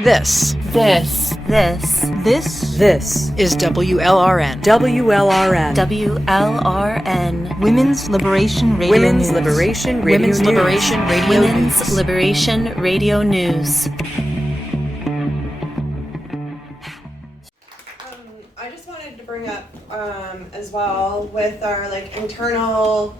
This This is WLRN. WLRN. WLRN. Women's Liberation Radio Women's News. Liberation Radio Women's News. Liberation Radio Women's News. Liberation Radio News. I just wanted to bring up as well with our internal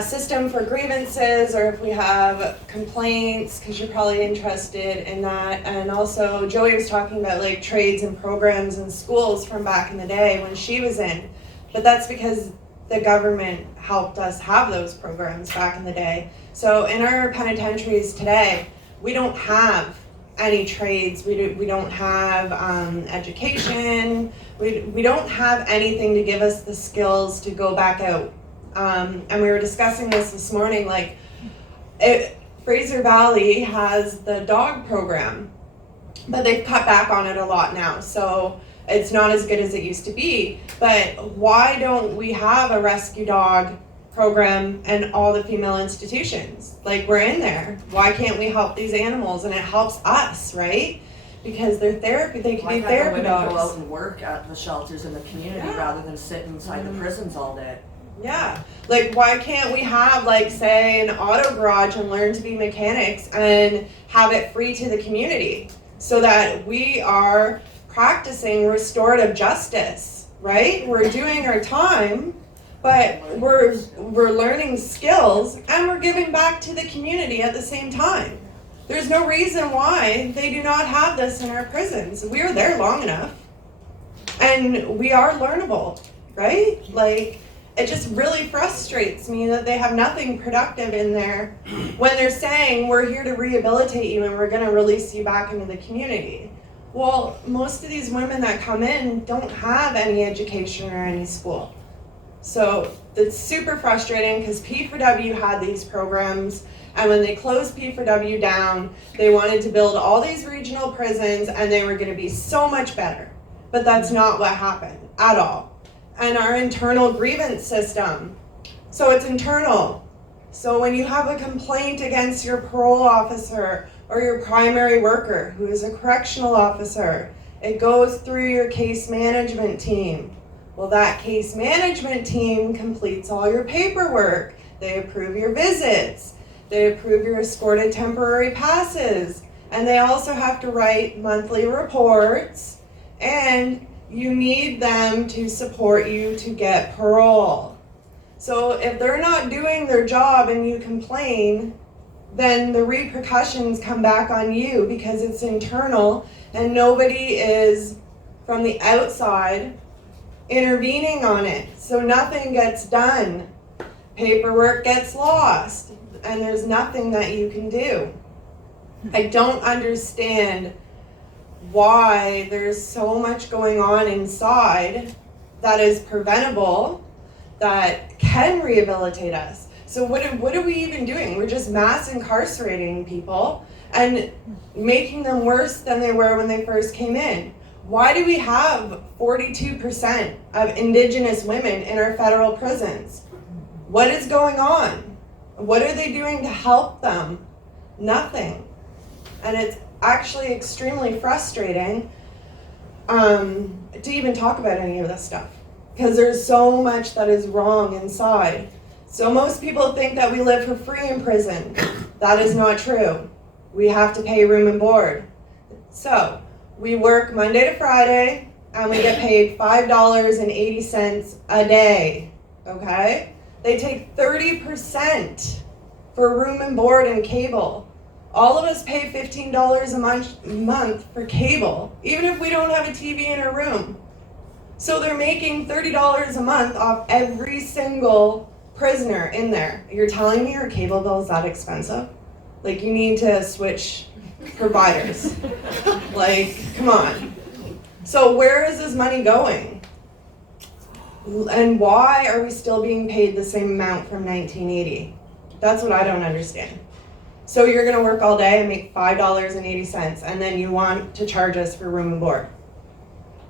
system for grievances, or if we have complaints, because you're probably interested in that. And also Joey was talking about trades and programs in schools from back in the day when she was in, but that's because the government helped us have those programs back in the day. So in our penitentiaries today, we don't have any trades, we don't have education, we don't have anything to give us the skills to go back out. And we were discussing this morning, Fraser Valley has the dog program, but they've cut back on it a lot now, so it's not as good as it used to be. But why don't we have a rescue dog program in all the female institutions? We're in there. Why can't we help these animals? And it helps us, right? Because they're therapy, they can be therapy dogs. Why can't the women go out and work at the shelters in the community rather than sit inside the prisons all day? Yeah, why can't we have, say, an auto garage and learn to be mechanics and have it free to the community so that we are practicing restorative justice, right? We're doing our time, but we're learning skills and we're giving back to the community at the same time. There's no reason why they do not have this in our prisons. We are there long enough and we are learnable, right? It just really frustrates me that they have nothing productive in there when they're saying we're here to rehabilitate you and we're going to release you back into the community. Well, most of these women that come in don't have any education or any school. So it's super frustrating because P4W had these programs, and when they closed P4W down, they wanted to build all these regional prisons and they were going to be so much better. But that's not what happened at all. And our internal grievance system. So it's internal. So when you have a complaint against your parole officer or your primary worker, who is a correctional officer, it goes through your case management team. Well, that case management team completes all your paperwork. They approve your visits. They approve your escorted temporary passes. And they also have to write monthly reports. And you need them to support you to get parole. So if they're not doing their job and you complain, then the repercussions come back on you because it's internal and nobody is from the outside intervening on it. So nothing gets done. Paperwork gets lost and there's nothing that you can do. I don't understand why there's so much going on inside that is preventable, that can rehabilitate us. So what are we even doing? We're just mass incarcerating people and making them worse than they were when they first came in. Why do we have 42% of Indigenous women in our federal prisons? What is going on? What are they doing to help them? Nothing. And it's actually extremely frustrating to even talk about any of this stuff because there's so much that is wrong inside. So most people think that we live for free in prison. That is not true. We have to pay room and board. So we work Monday to Friday and we get paid $5.80 a day, okay? They take 30% for room and board and cable. All of us pay $15 a month for cable, even if we don't have a TV in our room. So they're making $30 a month off every single prisoner in there. You're telling me your cable bill is that expensive? You need to switch providers. Come on. So where is this money going? And why are we still being paid the same amount from 1980? That's what I don't understand. So you're going to work all day and make $5.80, and then you want to charge us for room and board.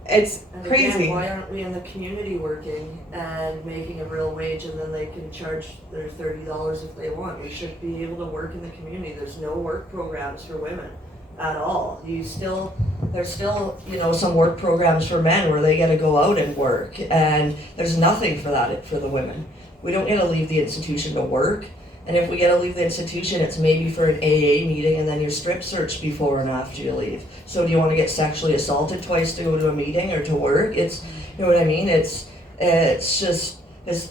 It's crazy. Again, why aren't we in the community working and making a real wage, and then they can charge their $30 if they want? We should be able to work in the community. There's no work programs for women. at all. There's still, some work programs for men where they get to go out and work, and there's nothing for that for the women. We don't get to leave the institution to work, and if we get to leave the institution, it's maybe for an AA meeting and then your strip search before and after you leave. So do you want to get sexually assaulted twice to go to a meeting or to work? It's, you know what I mean? It's just,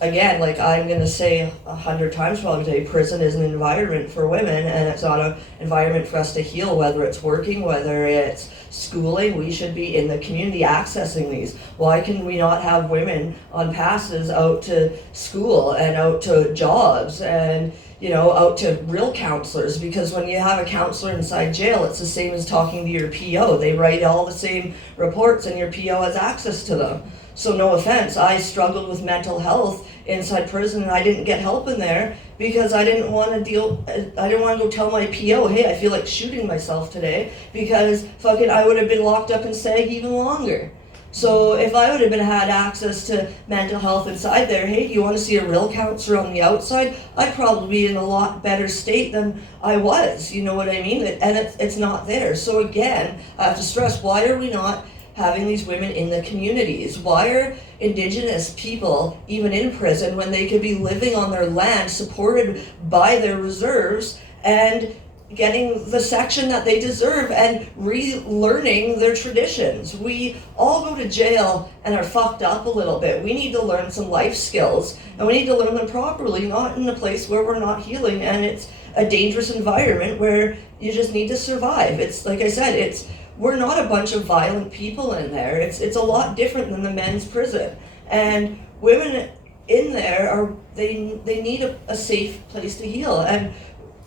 again, like I'm going to say 100 times probably today, prison is an environment for women, and it's not an environment for us to heal, whether it's working, whether it's schooling. We should be in the community accessing these. Why can we not have women on passes out to school and out to jobs and out to real counselors? Because when you have a counselor inside jail, it's the same as talking to your PO. They write all the same reports and your PO has access to them. So no offense, I struggled with mental health inside prison and I didn't get help in there because I didn't want to go tell my PO, hey, I feel like shooting myself today, because I would have been locked up in SAG even longer. So if I would have had access to mental health inside there, hey, do you want to see a real counselor on the outside? I'd probably be in a lot better state than I was, you know what I mean? And it's not there. So again, I have to stress, why are we not having these women in the communities? Why are Indigenous people even in prison when they could be living on their land, supported by their reserves and getting the section that they deserve and relearning their traditions? We all go to jail and are fucked up a little bit. We need to learn some life skills, and we need to learn them properly, not in a place where we're not healing and it's a dangerous environment where you just need to survive. It's like I said, we're not a bunch of violent people in there. It's a lot different than the men's prison. And women in there they need a safe place to heal, and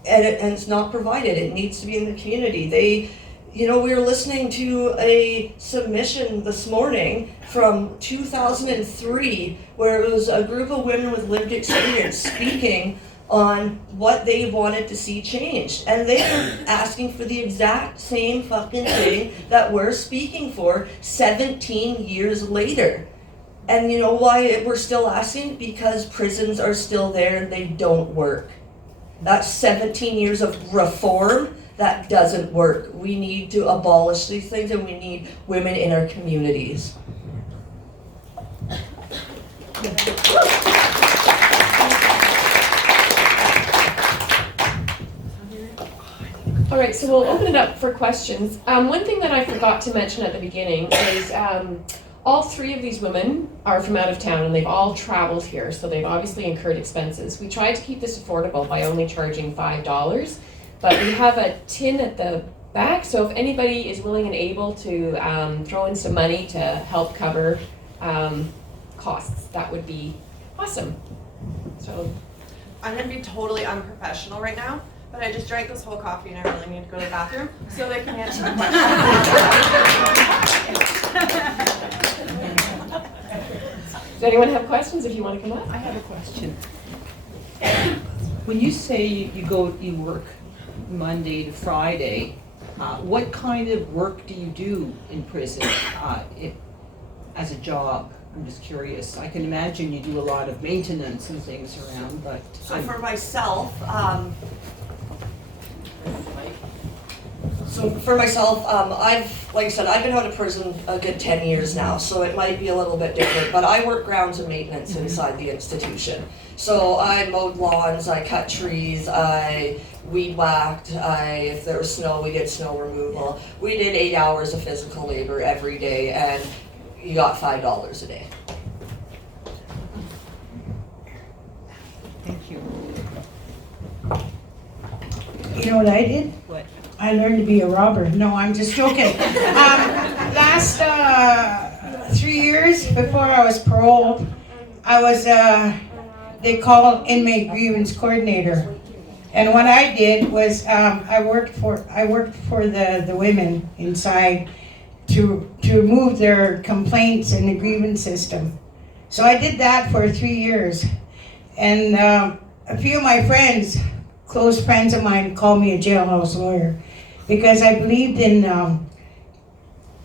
it's not provided. It needs to be in the community. We were listening to a submission this morning from 2003 where it was a group of women with lived experience speaking on what they wanted to see changed, and they were asking for the exact same fucking thing that we're speaking for 17 years later. And you know why we're still asking? Because prisons are still there and they don't work. That's 17 years of reform that doesn't work. We need to abolish these things, and we need women in our communities. All right, so we'll open it up for questions. One thing that I forgot to mention at the beginning is all three of these women are from out of town, and they've all traveled here, so they've obviously incurred expenses. We tried to keep this affordable by only charging $5, but we have a tin at the back, so if anybody is willing and able to throw in some money to help cover costs, that would be awesome. So I'm going to be totally unprofessional right now, but I just drank this whole coffee and I really need to go to the bathroom, so they can answer my questions. Does anyone have questions if you want to come up? I have a question. When you say you work Monday to Friday, what kind of work do you do in prison as a job? I'm just curious. I can imagine you do a lot of maintenance and things around, but... So for myself, like I said, I've been out of prison a good 10 years now, so it might be a little bit different, but I work grounds and maintenance inside the institution. So I mowed lawns, I cut trees, I weed whacked, if there was snow, we did snow removal. We did 8 hours of physical labor every day, and you got $5 a day. Thank you. You know what I did? What? I learned to be a robber. No, I'm just joking. Last 3 years before I was paroled, I was, they call inmate grievance coordinator. And what I did was I worked for the women inside to remove their complaints in the grievance system. So I did that for 3 years. And a few of my friends, close friends of mine, called me a jailhouse lawyer because I believed in,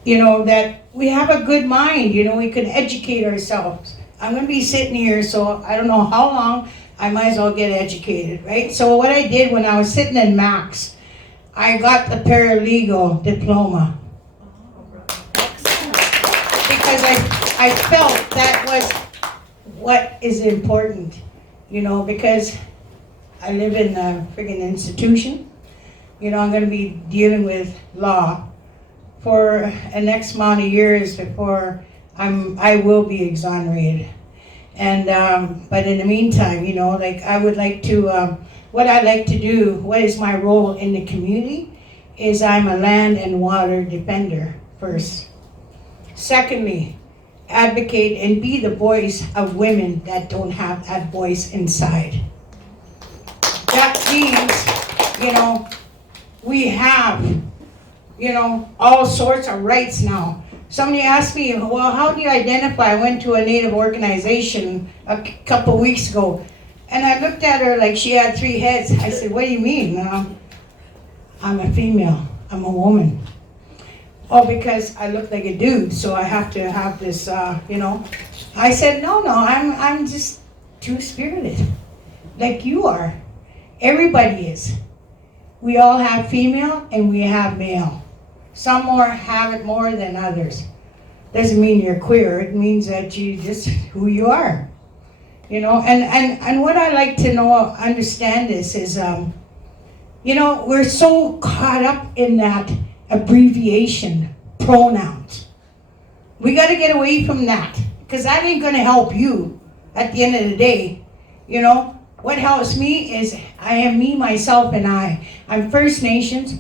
that we have a good mind, we can educate ourselves. I'm going to be sitting here, so I don't know how long, I might as well get educated, right? So what I did when I was sitting in Max, I got the paralegal diploma. Because I felt that was what is important, you know, because I live in a friggin' institution. You know, I'm gonna be dealing with law for the next amount of years before I will be exonerated. And, but in the meantime, you know, like I would like to, what I like to do, what is my role in the community, is I'm a land and water defender first. Secondly, advocate and be the voice of women that don't have that voice inside. That means, you know, we have, you know, all sorts of rights now. Somebody asked me, well, how do you identify? I went to a Native organization a couple weeks ago, and I looked at her like she had 3 heads. I said, what do you mean? I'm a female, I'm a woman. Oh, because I look like a dude, so I have to have this, you know. I said, no, I'm just two-spirited, like you are. Everybody is. We all have female and we have male. Some have it more than others. Doesn't mean you're queer, it means that you just who you are. You know, and what I like to understand this is, you know, we're so caught up in that abbreviation, pronouns. We got to get away from that, because that ain't going to help you at the end of the day. You know, what helps me is I am me, myself, and I. I'm First Nations,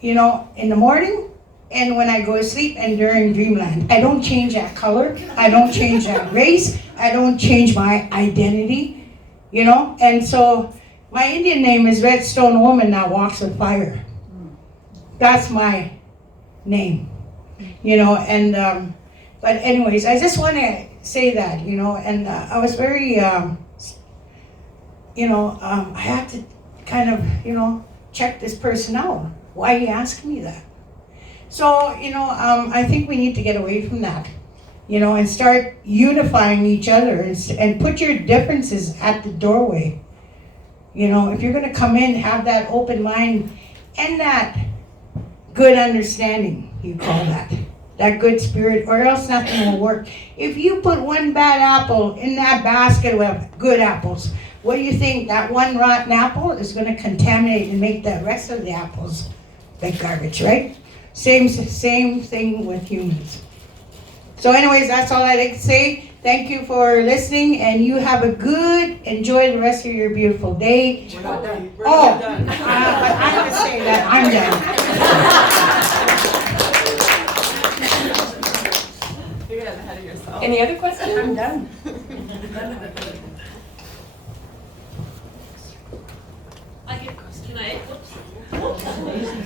you know, in the morning and when I go to sleep and during dreamland. I don't change that color. I don't change that race. I don't change my identity, you know. And so my Indian name is Redstone Woman That Walks with Fire. That's my name, you know. And but anyways, I just want to say that, you know. And I was very, you know, I had to kind of, you know, check this person out. Why he asked me that? So, you know, I think we need to get away from that, you know, and start unifying each other and put your differences at the doorway. You know, if you're going to come in, have that open mind and that good understanding, you call that good spirit, or else nothing will work. If you put one bad apple in that basket of good apples, what do you think? That one rotten apple is going to contaminate and make the rest of the apples like garbage, right? Same thing with humans. So anyways, that's all I'd like to say. Thank you for listening, and you have a enjoy the rest of your beautiful day. We're not done. We're Oh, not done. I would say that I'm done. You're getting ahead of yourself. Any other questions? I'm done.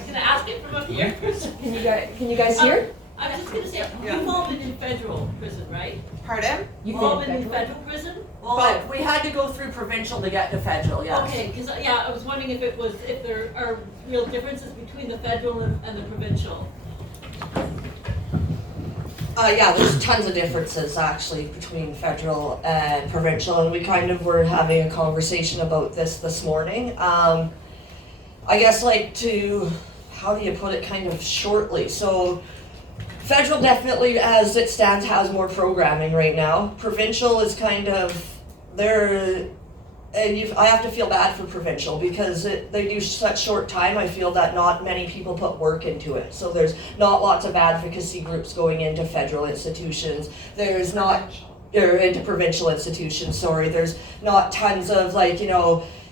Can I ask it from up here? Can you guys hear? I was just gonna say, Yeah. you've all been in federal prison, right? Pardon? You've all been in federal prison? Well, we had to go through provincial to get to federal, yes. Okay, because, yeah, I was wondering if there are real differences between the federal and the provincial. Yeah, there's tons of differences actually between federal and provincial, and we kind of were having a conversation about this morning. I guess how do you put it kind of shortly? So federal definitely, as it stands, has more programming right now. Provincial is kind of, I have to feel bad for provincial because they do such short time. I feel that not many people put work into it. So there's not lots of advocacy groups going into federal institutions. There's not, or into provincial institutions, sorry. There's not tons of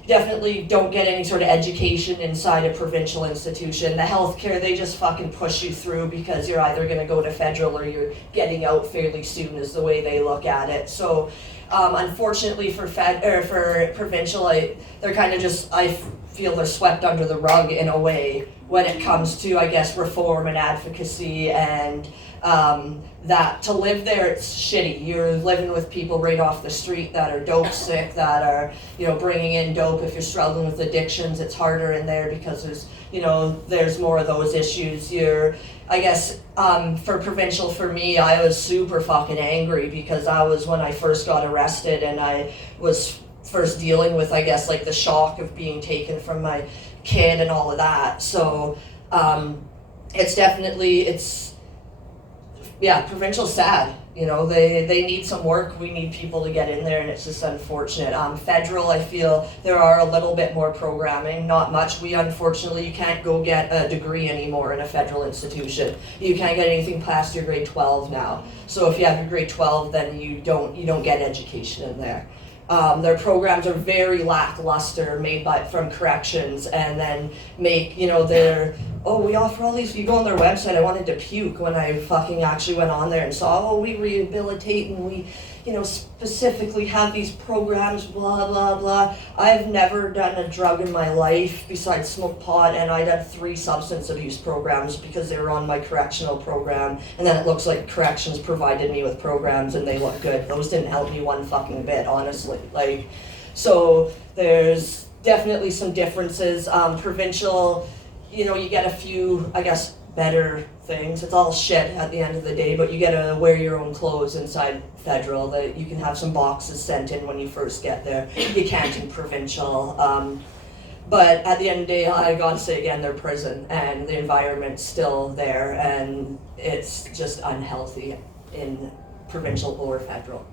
definitely don't get any sort of education inside a provincial institution. The healthcare, they just fucking push you through because you're either gonna go to federal or you're getting out fairly soon is the way they look at it. So unfortunately for provincial, they're kind of just, I feel they're swept under the rug in a way when it comes to, I guess, reform and advocacy and that to live there, it's shitty. You're living with people right off the street that are dope sick, that are, bringing in dope. If you're struggling with addictions, it's harder in there because there's more of those issues. I guess, for provincial, for me, I was super fucking angry because I was when I first got arrested and I was first dealing with, I guess, the shock of being taken from my kid and all of that. So it's definitely, provincial's sad. You know, they need some work. We need people to get in there, and it's just unfortunate. Federal, I feel there are a little bit more programming, not much. Unfortunately, you can't go get a degree anymore in a federal institution. You can't get anything past your grade 12 now. So if you have your grade 12, then you don't get education in there. Their programs are very lackluster, made from corrections, and then make, we offer all these, you go on their website, I wanted to puke when I fucking actually went on there and saw, we rehabilitate and we, specifically have these programs, blah, blah, blah. I've never done a drug in my life besides smoke pot, and I did 3 substance abuse programs because they were on my correctional program, and then it looks like corrections provided me with programs and they look good. Those didn't help me one fucking bit, honestly. So there's definitely some differences. Provincial, you get a few, I guess, better things. It's all shit at the end of the day, but you get to wear your own clothes inside federal. That you can have some boxes sent in when you first get there. You can't in provincial. But at the end of the day, I gotta say again, they're prison, and the environment's still there, and it's just unhealthy in provincial or federal.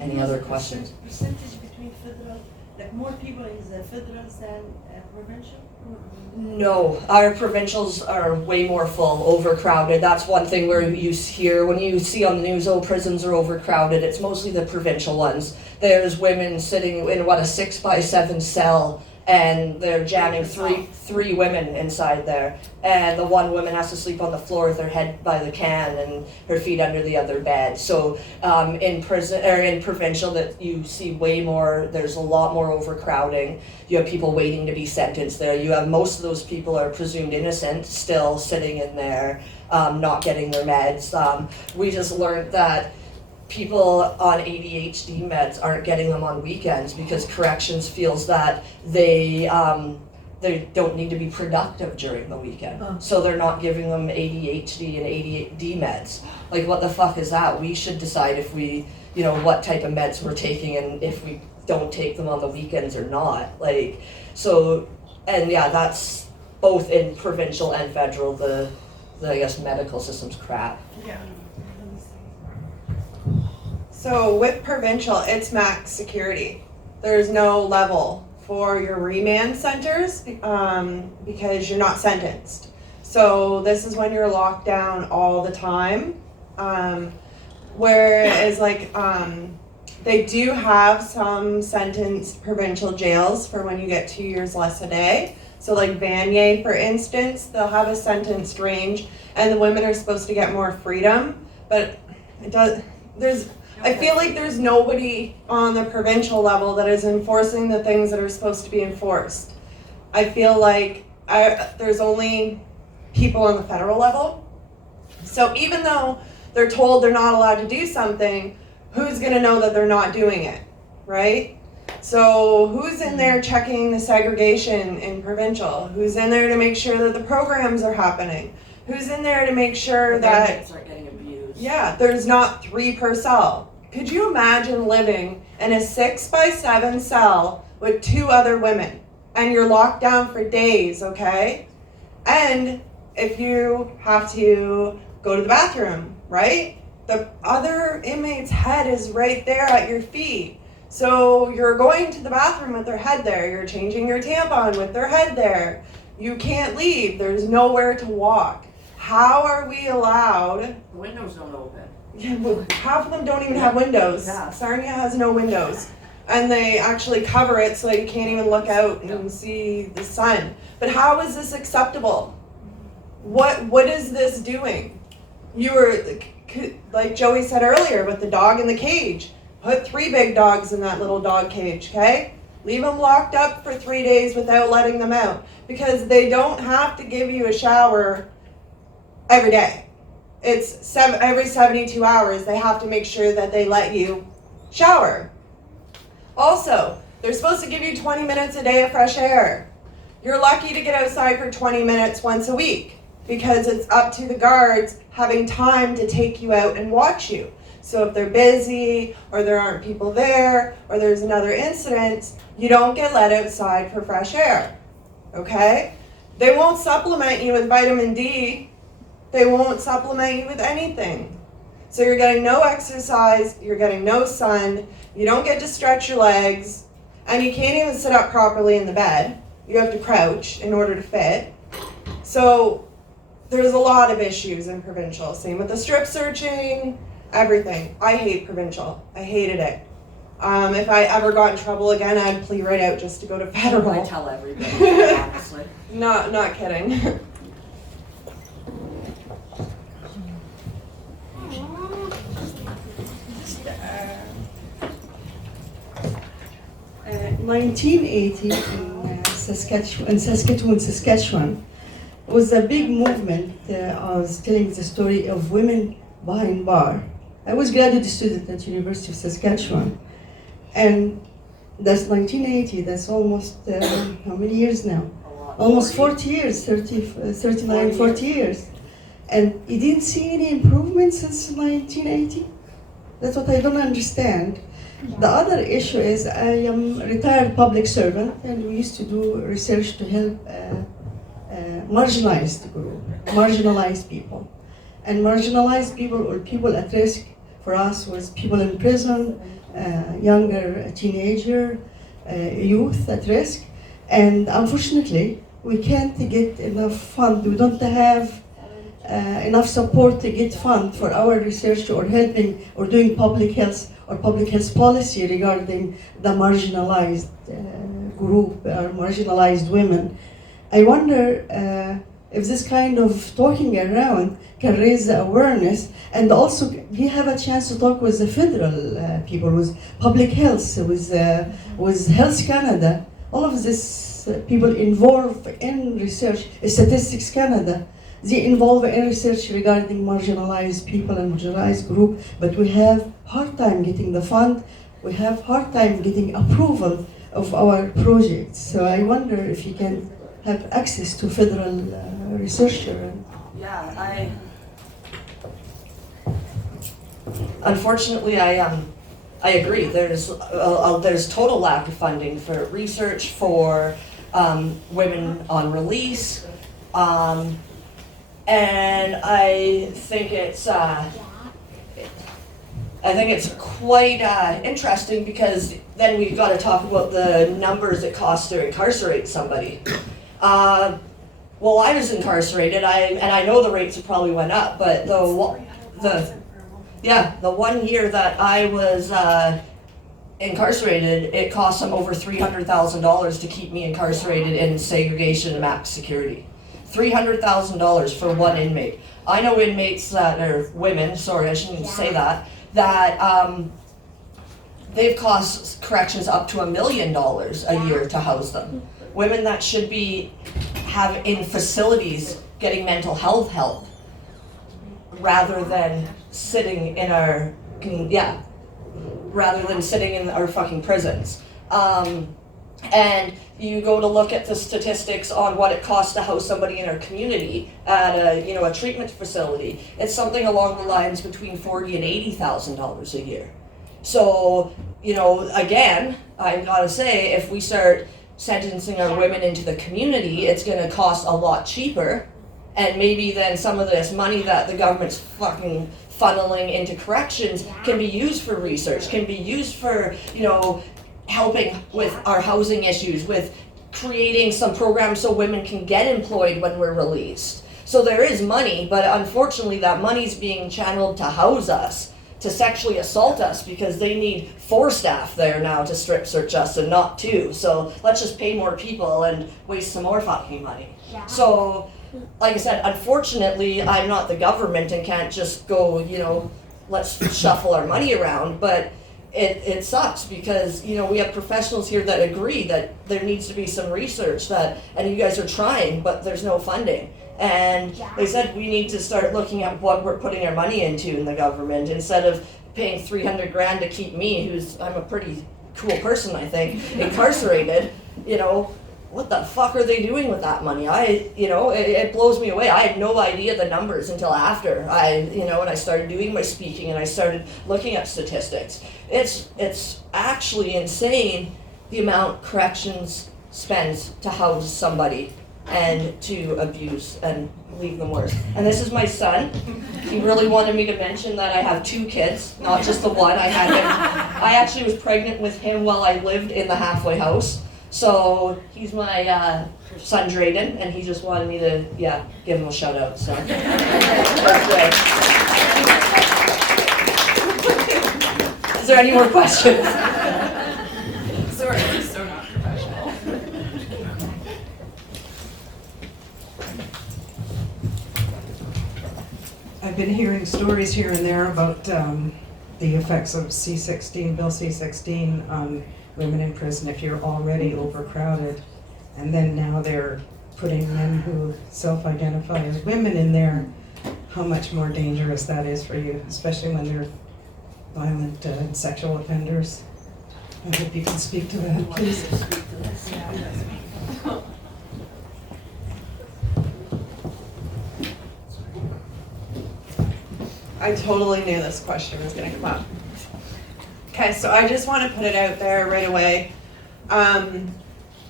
Any other questions? Percentage between federal, like more people in the federal than provincial? No, our provincials are way more full, overcrowded. That's one thing where you hear, when you see on the news, prisons are overcrowded, it's mostly the provincial ones. There's women sitting in, a 6x7 cell, and they're jamming three women inside there. And the one woman has to sleep on the floor with her head by the can and her feet under the other bed. So in prison or in provincial, that you see way more. There's a lot more overcrowding. You have people waiting to be sentenced there. You have most of those people are presumed innocent, still sitting in there, not getting their meds. We just learned that people on ADHD meds aren't getting them on weekends because corrections feels that they don't need to be productive during the weekend. So they're not giving them ADHD and ADD meds. Like, what the fuck is that? We should decide if we, what type of meds we're taking and if we don't take them on the weekends or not. That's both in provincial and federal, the I guess medical system's crap. Yeah. So with provincial, it's max security. There's no level for your remand centers because you're not sentenced. So this is when you're locked down all the time. Whereas they do have some sentenced provincial jails for when you get 2 years less a day. So like Vanier, for instance, they'll have a sentenced range and the women are supposed to get more freedom, but I feel like there's nobody on the provincial level that is enforcing the things that are supposed to be enforced. I feel like there's only people on the federal level. So even though they're told they're not allowed to do something, who's going to know that they're not doing it, right? So who's in there checking the segregation in provincial? Who's in there to make sure that the programs are happening? Who's in there to make sure that kids aren't getting abused? Yeah, there's not 3 per cell. Could you imagine living in a 6x7 cell with 2 other women and you're locked down for days, okay? And if you have to go to the bathroom, right? The other inmate's head is right there at your feet. So you're going to the bathroom with their head there. You're changing your tampon with their head there. You can't leave. There's nowhere to walk. How are we allowed? The windows don't open. Yeah, well, half of them don't even have windows. Yeah. Sarnia has no windows. And they actually cover it so you can't even look out and see the sun. But how is this acceptable? What is this doing? You were, like Joey said earlier, with the dog in the cage. Put 3 big dogs in that little dog cage, okay? Leave them locked up for 3 days without letting them out. Because they don't have to give you a shower every day. It's every 72 hours they have to make sure that they let you shower. Also, they're supposed to give you 20 minutes a day of fresh air. You're lucky to get outside for 20 minutes once a week because it's up to the guards having time to take you out and watch you. So if they're busy, or there aren't people there, or there's another incident, you don't get let outside for fresh air, okay? They won't supplement you with vitamin D. They won't supplement you with anything. So you're getting no exercise, you're getting no sun, you don't get to stretch your legs, and you can't even sit up properly in the bed. You have to crouch in order to fit. So there's a lot of issues in provincial. Same with the strip searching, everything. I hate provincial. I hated it. If I ever got in trouble again, I'd plea right out just to go to federal. I tell everybody, honestly. Not kidding. In 1980 in Saskatchewan, was a big movement. I was telling the story of women behind bar. I was graduate student at University of Saskatchewan, and that's 1980. That's almost how many years now? Almost 40 years, 39, 40 years. And you didn't see any improvement since 1980? That's what I don't understand. The other issue is I am a retired public servant, and we used to do research to help marginalized people. And marginalized people or people at risk for us was people in prison, younger teenager, youth at risk. And unfortunately, we can't get enough fund. We don't have enough support to get fund for our research or helping or doing public health policy regarding the marginalized group or marginalized women. I wonder if this kind of talking around can raise the awareness, and also we have a chance to talk with the federal people, with public health, with Health Canada, all of these people involved in research, Statistics Canada, they involve in research regarding marginalized people and marginalized group, but we have hard time getting the fund, we have hard time getting approval of our projects. So I wonder if you can have access to federal researcher. Yeah, Unfortunately, I agree. There's total lack of funding for research for women on release, and I think it's quite interesting, because then we've got to talk about the numbers it costs to incarcerate somebody. Well, I was incarcerated, and I know the rates have probably went up, but the 1 year that I was incarcerated, it cost them over $300,000 to keep me incarcerated in segregation and max security. $300,000 for one inmate. I know inmates that are women, sorry, I shouldn't say that they've cost corrections up to $1 million a year to house them. Women that should be in facilities getting mental health help, rather than sitting in our fucking prisons. And you go to look at the statistics on what it costs to house somebody in our community at a treatment facility. It's something along the lines between $40,000 and $80,000 a year. So, again, I've got to say, if we start sentencing our women into the community, it's going to cost a lot cheaper, and maybe then some of this money that the government's fucking funneling into corrections can be used for research, can be used for, helping with our housing issues, with creating some programs so women can get employed when we're released. So there is money, but unfortunately that money's being channeled to house us, to sexually assault us, because they need 4 staff there now to strip search us and not 2. So let's just pay more people and waste some more fucking money. Yeah. So, like I said, unfortunately, I'm not the government and can't just go, let's shuffle our money around, but it sucks, because, we have professionals here that agree that there needs to be some research and you guys are trying, but there's no funding. And they said we need to start looking at what we're putting our money into in the government, instead of paying $300,000 to keep me, I'm a pretty cool person, I think, incarcerated, what the fuck are they doing with that money? It blows me away. I had no idea the numbers until after when I started doing my speaking and I started looking at statistics. It's actually insane the amount corrections spends to house somebody and to abuse and leave them worse. And this is my son. He really wanted me to mention that I have 2 kids, not just the one. I actually was pregnant with him while I lived in the halfway house. So he's my son Drayden, and he just wanted me to, give him a shout out. So that's great. Is there any more questions? So not professional. I've been hearing stories here and there about the effects of C-16, Bill C-16 on women in prison if you're already overcrowded. And then now they're putting men who self-identify as women in there. How much more dangerous that is for you, especially when they're violent sexual offenders. I hope you can speak to that, please. I totally knew this question was going to come up. Okay, so I just want to put it out there right away.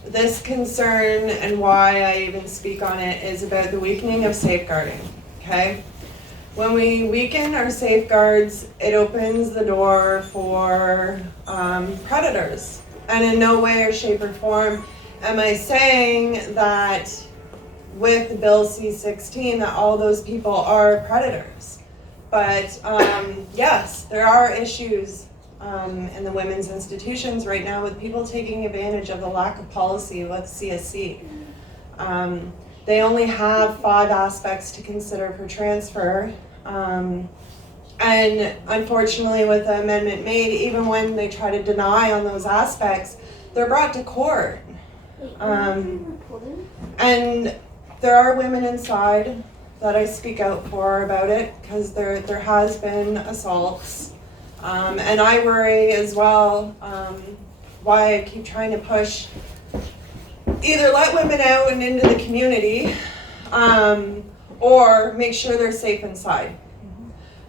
This concern and why I even speak on it is about the weakening of safeguarding, okay? When we weaken our safeguards, it opens the door for predators. And in no way or shape or form am I saying that with Bill C-16 that all those people are predators. But yes, there are issues in the women's institutions right now with people taking advantage of the lack of policy with CSC. They only have 5 aspects to consider for transfer. And unfortunately with the amendment made, even when they try to deny on those aspects, they're brought to court. And there are women inside that I speak out for about it because there has been assaults. And I worry as well why I keep trying to push either let women out and into the community or make sure they're safe inside.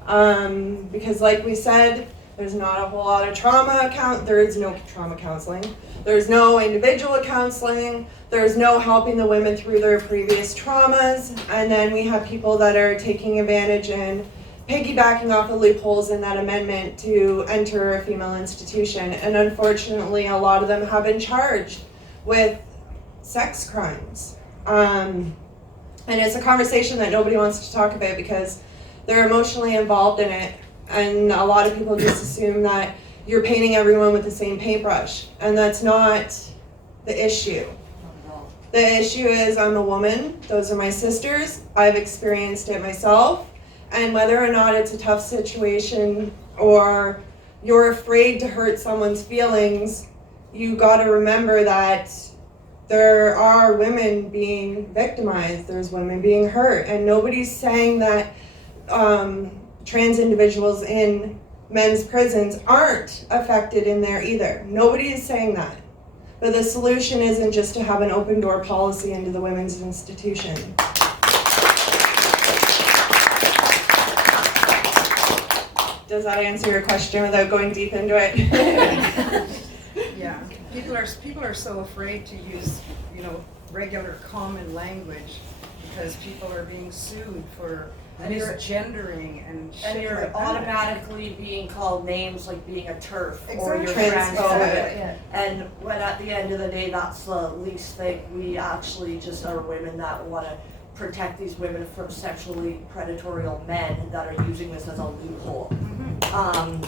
Because like we said, there's not a whole lot of there is no trauma counseling. There's no individual counseling. There's no helping the women through their previous traumas. And then we have people that are taking advantage and piggybacking off the loopholes in that amendment to enter a female institution. And unfortunately, a lot of them have been charged with sex crimes. And it's a conversation that nobody wants to talk about because they're emotionally involved in it. And a lot of people just assume that you're painting everyone with the same paintbrush. And that's not the issue. The issue is I'm a woman, those are my sisters, I've experienced it myself, and whether or not it's a tough situation or you're afraid to hurt someone's feelings, you gotta remember that there are women being victimized, there's women being hurt, and nobody's saying that trans individuals in men's prisons aren't affected in there either. Nobody is saying that. But the solution isn't just to have an open door policy into the women's institution. Does that answer your question without going deep into it? Yeah, people are so afraid to use, regular common language because people are being sued for misgendering and you're like automatically being called names like being a TERF or you're Transphobic. transphobic. And when at the end of the day, that's the least thing. We actually just are women that want to protect these women from sexually predatory men that are using this as a loophole. And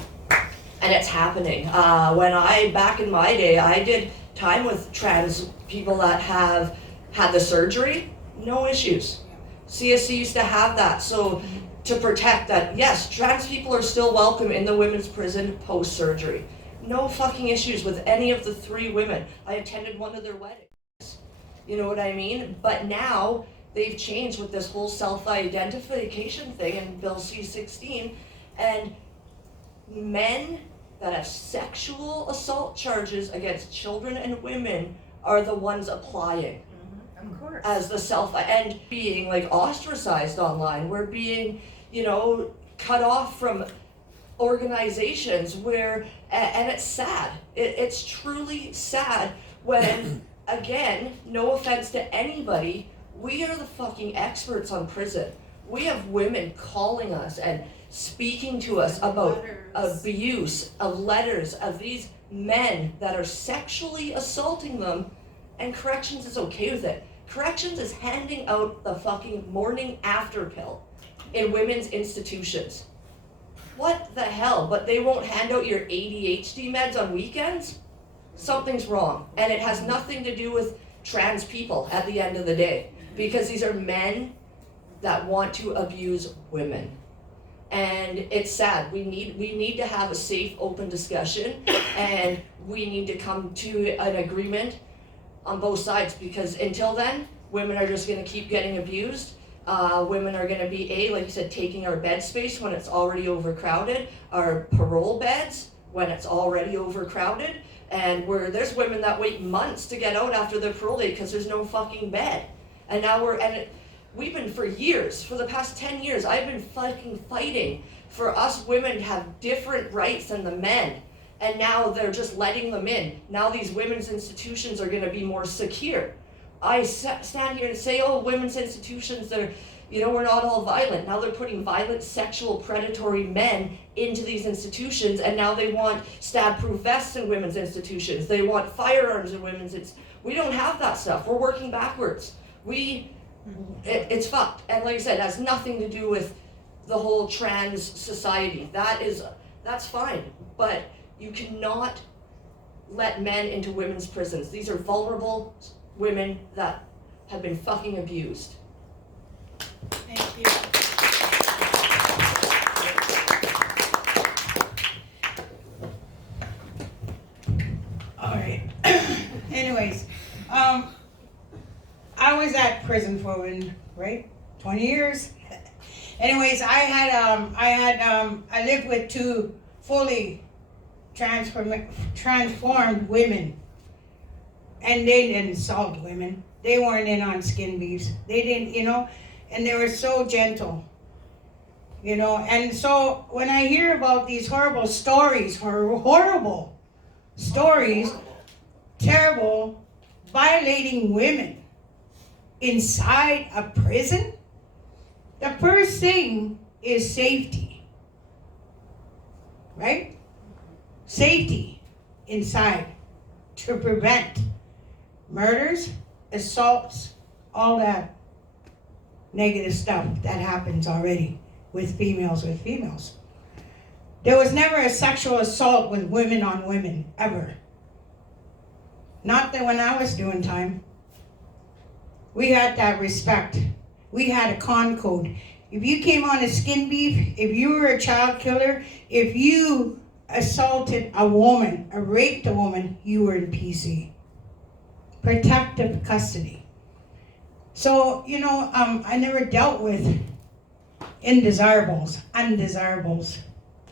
it's happening. Back in my day, I did time with trans people that have had the surgery, no issues. CSC used to have that, so to protect that, yes, trans people are still welcome in the women's prison post-surgery. No fucking issues with any of the 3 women. I attended one of their weddings. You know what I mean? But now they've changed with this whole self-identification thing in Bill C-16, and men that have sexual assault charges against children and women are the ones applying. Of course. As the self, and being like ostracized online. We're being, cut off from organizations where, and it's sad. It's truly sad when, again, no offense to anybody, we are the fucking experts on prison. We have women calling us and speaking to us about abuse, of letters, of these men that are sexually assaulting them, and corrections is okay with it. Corrections is handing out the fucking morning after pill in women's institutions. What the hell? But they won't hand out your ADHD meds on weekends? Something's wrong. And it has nothing to do with trans people at the end of the day. Because these are men that want to abuse women. And it's sad. We need to have a safe, open discussion, and we need to come to an agreement on both sides, because until then, women are just going to keep getting abused. Women are going to be, like you said, taking our bed space when it's already overcrowded, our parole beds when it's already overcrowded, and there's women that wait months to get out after their parole date because there's no fucking bed. And now we've been for years, for the past 10 years, I've been fucking fighting for us women to have different rights than the men. And now they're just letting them in. Now these women's institutions are going to be more secure. I stand here and say, oh, women's institutions, we're not all violent. Now they're putting violent, sexual, predatory men into these institutions, and now they want stab-proof vests in women's institutions. They want firearms in women's institutions. We don't have that stuff. We're working backwards. It's fucked. And like I said, it has nothing to do with the whole trans society. That's fine. But you cannot let men into women's prisons. These are vulnerable women that have been fucking abused. Thank you. All right. Anyways, I was at prison for, right, 20 years. Anyways, I lived with two fully transformed women, and they didn't assault women. They weren't in on skin beefs. They didn't, and they were so gentle, and so when I hear about these horrible stories, terrible, violating women inside a prison, the first thing is safety, right? Safety inside to prevent murders, assaults, all that negative stuff that happens already with females. There was never a sexual assault with women on women, ever. Not that when I was doing time. We had that respect. We had a con code. If you came on a skin beef, if you were a child killer, if you assaulted a woman, or raped a woman, you were in PC. Protective custody. So, I never dealt with undesirables.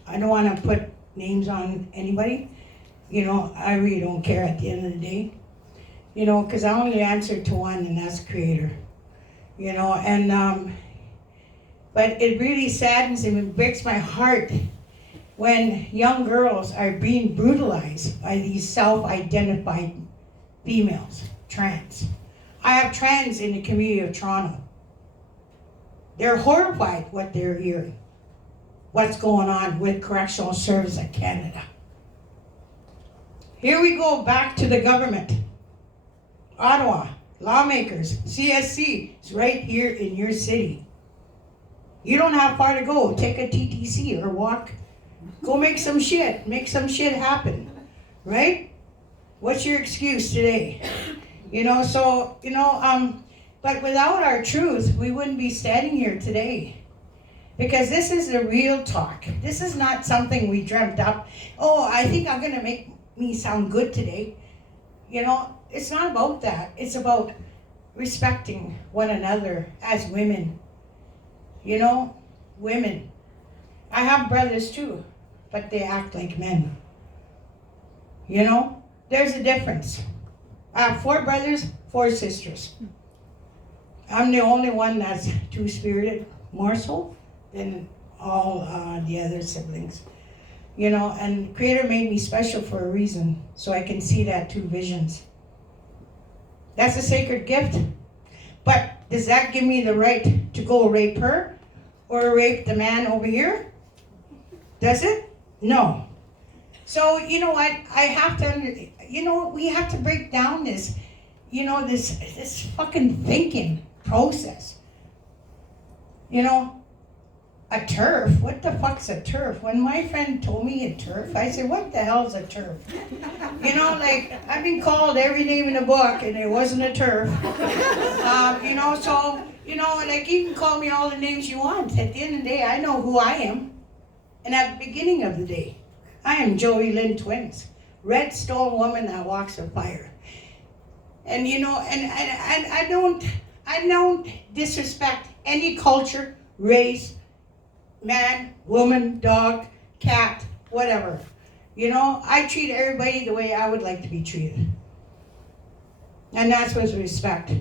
I don't want to put names on anybody. I really don't care at the end of the day. Because I only answer to one, and that's Creator. But it really saddens and it breaks my heart when young girls are being brutalized by these self-identified females, trans. I have trans in the community of Toronto. They're horrified what they're hearing, what's going on with Correctional Service of Canada. Here we go back to the government. Ottawa, lawmakers, CSC is right here in your city. You don't have far to go. Take a TTC or walk. Go make some shit happen, right? What's your excuse today? But without our truth, we wouldn't be standing here today. Because this is the real talk. This is not something we dreamt up. Oh, I think I'm gonna make me sound good today. It's not about that. It's about respecting one another as women. Women. I have brothers too, but they act like men. There's a difference. I have 4 brothers, 4 sisters. I'm the only one that's two-spirited, more so than all the other siblings. You know, and Creator made me special for a reason, so I can see that 2 visions. That's a sacred gift. But does that give me the right to go rape her or rape the man over here? Does it? No. So, you know what, I have to, we have to break down this, this fucking thinking process. A turf? What the fuck's a turf? When my friend told me a turf, I said, what the hell's a turf? I've been called every name in the book and it wasn't a turf. You can call me all the names you want. At the end of the day, I know who I am. And at the beginning of the day, I am Joey Lynn Twins, red stone woman that walks on fire. And I don't disrespect any culture, race, man, woman, dog, cat, whatever. I treat everybody the way I would like to be treated. And that's with respect.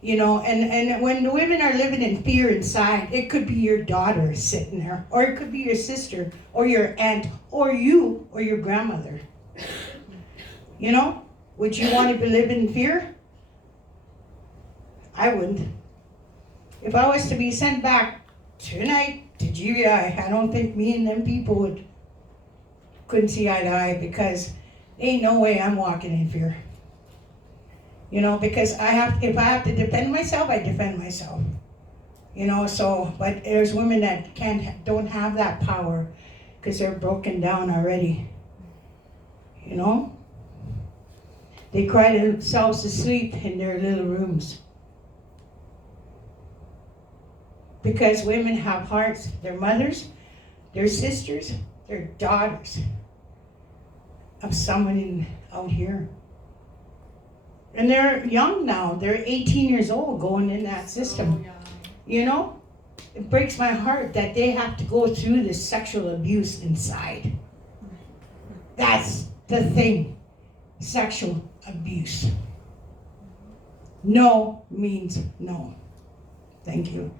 And when the women are living in fear inside, it could be your daughter sitting there, or it could be your sister, or your aunt, or you, or your grandmother. Would you want to live in fear? I wouldn't. If I was to be sent back tonight to GBI, I don't think me and them people couldn't see eye to eye, because ain't no way I'm walking in fear. Because if I have to defend myself, I defend myself. But there's women that don't have that power because they're broken down already. They cry themselves to sleep in their little rooms. Because women have hearts, their mothers, their sisters, their daughters of someone out here. And they're young now. They're 18 years old going in that system. It breaks my heart that they have to go through this sexual abuse inside. That's the thing. Sexual abuse. No means no. Thank you.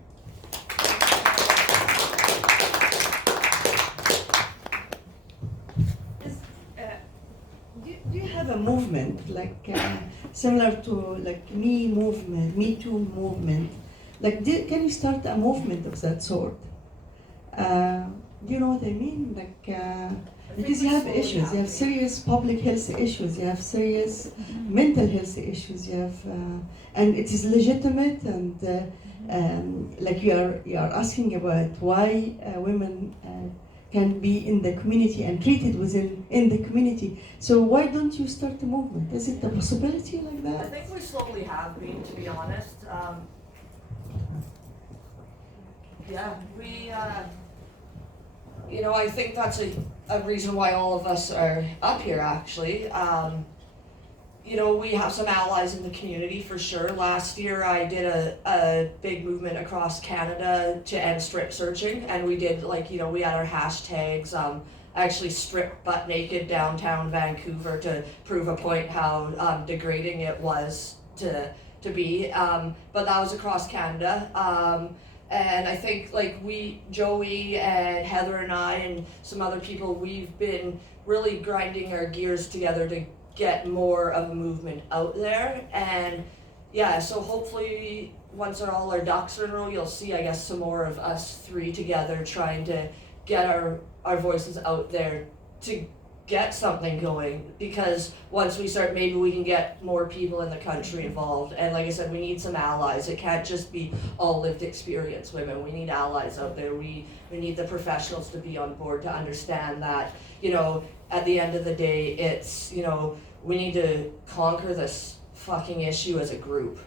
Do you have a movement similar to Me movement, Me Too movement? Can you start a movement of that sort? Do you know what I mean? Because you have issues, you have serious public health issues, you have serious mental health issues, you have, and it is legitimate, and you are asking about why women can be in the community and treated in the community. So why don't you start a movement? Is it a possibility like that? I think we slowly have been, to be honest. I think that's a reason why all of us are up here, actually. We have some allies in the community for sure. Last year I did a big movement across Canada to end strip searching, and we did we had our hashtags. I actually stripped butt naked downtown Vancouver to prove a point how degrading it was to be. But that was across Canada. And I think Joey and Heather and I and some other people, we've been really grinding our gears together to get more of a movement out there. And so hopefully once all our ducks are in a row, you'll see, I guess, some more of us 3 together trying to get our voices out there to get something going, because once we start, maybe we can get more people in the country involved. And like I said, we need some allies. It can't just be all lived experience women. We need allies out there. We need the professionals to be on board to understand that, at the end of the day, it's, we need to conquer this fucking issue as a group